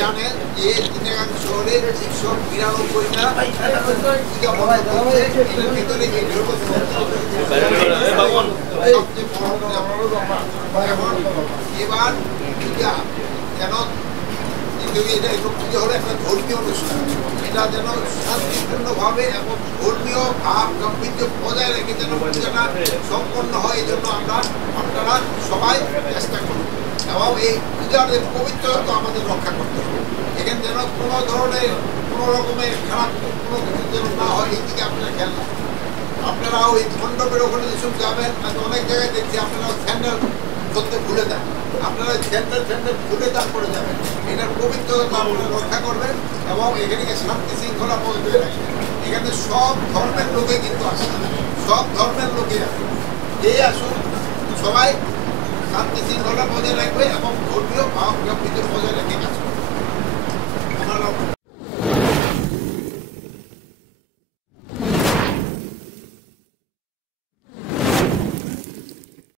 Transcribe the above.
জানেন যে চিটাগাং শহরে 192টা পূজা মণ্ডপ হচ্ছে, এর ভিতরে এই এখন এবার পূজা যেন এটা পুজো হলো একটা ধর্মীয় অনুষ্ঠান, এটা যেন শান্তিপূর্ণভাবে এবং ধর্মীয় ভাব গাম্ভীর্য বজায় রেখে যেন পূজাটা সম্পন্ন হয়, এই জন্য আপনারা সবাই চেষ্টা করুন এবং এই পূজার পবিত্রতা আমাদের রক্ষা করতে হবে। এখানে যেন কোনো ধরনের কোনো রকমের খারাপ কোনো কিছু যেন না হয়, এই দিকে আপনারা খেয়াল রাখুন। আপনারা ওই মণ্ডপের ওখানে যেসব যাবেন, আমি অনেক জায়গায় দেখছি আপনারা স্যান্ডেল ধরতে ভুলে দেন, আপনারা স্যান্ডেল ভুলে তারপরে যাবেন। এটার পবিত্রতা আপনারা রক্ষা করবেন এবং এখানে শান্তি শৃঙ্খলা বজায় রাখবেন। এখানে সব ধর্মের লোকে কিন্তু আসে, সব ধর্মের লোকে আসে, যে আসুন সবাই শান্তি শৃঙ্খলা বজায়